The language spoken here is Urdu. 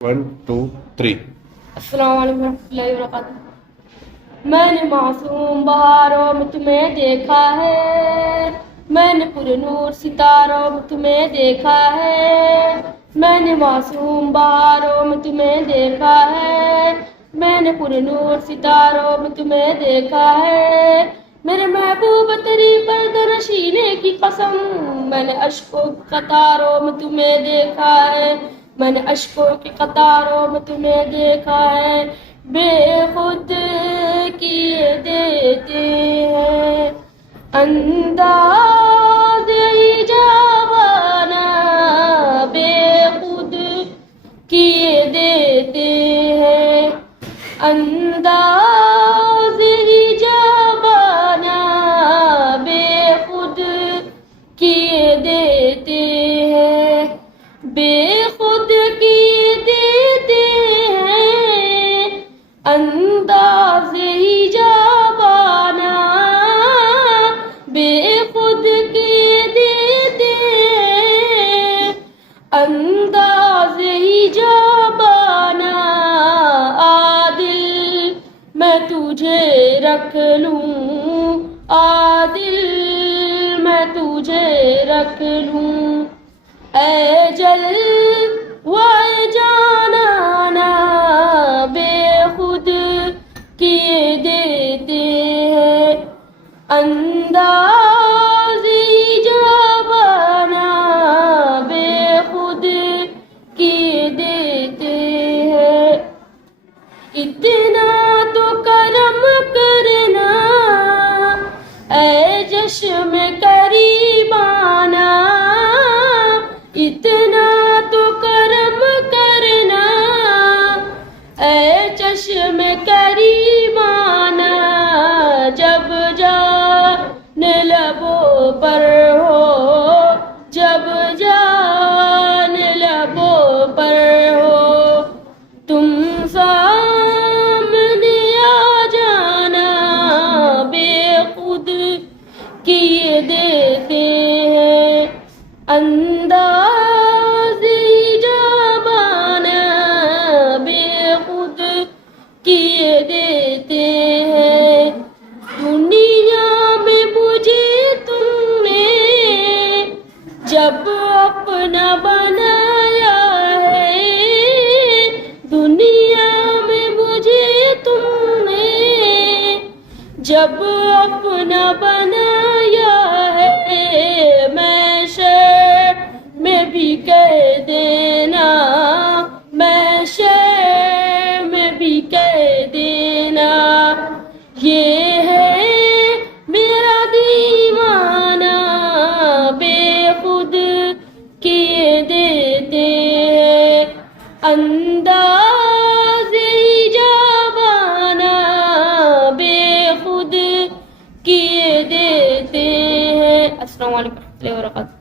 1 2 3 السلام علیکم ورحمۃ اللہ وبرکاتہ۔ میں نے معصوم بہاروں میں تمہیں دیکھا ہے، میں نے پر نور ستاروں میں تمہیں دیکھا ہے، میں نے معصوم بہاروں میں تمہیں دیکھا ہے، میں نے پر نور ستاروں میں تمہیں دیکھا ہے، میرے محبوب تری پردہ نشینے کی قسم، میں نے اشکوں کی قطاروں میں تمہیں دیکھا ہے، میں نے اشکوں کی قطاروں میں تمہیں دیکھا ہے، بے خود کیے دیتے ہیں انداز ایجابانا، بے خود کیے دیتے ہیں انداز ایجابانا، بے خود کیے دیتے ہیں، بے خود کیے دیتے ہیں انداز ایجابانا، بے خود کیے دیتے ہیں انداز ایجابانا، عادل میں تجھے رکھ لوں، عادل میں تجھے رکھ لوں، اے جلوۂ جانانا، بے خود کیے دیتے ہیں انداز ایجابانا، بے خود کیے دیتے ہیں، اتنا تو کرم کرنا اے چشم کریمانہ، اتنا تو کرم کرنا اے چشم کریمانہ، جب جان لبوں پر ہو، جب جان لبوں پر ہو، تم سامنے آ جانا، بے خود کیے دیتے ہیں انداز ایجابانا، بے خود کیے دیتے ہیں، دنیا میں مجھے تم نے جب اپنا بنایا ہے، دنیا میں مجھے تم نے جب اپنا بنایا ہے، محشر میں بھی کہہ دینا، محشر میں بھی کہہ دینا، یہ ہے میرا دیوانہ، بے خود کیے دیتے ہیں انداز ایجابانا، بے خود کیے دیتے ہیں۔ السلام علیکم ورحمۃ اللہ وبرکاتہ۔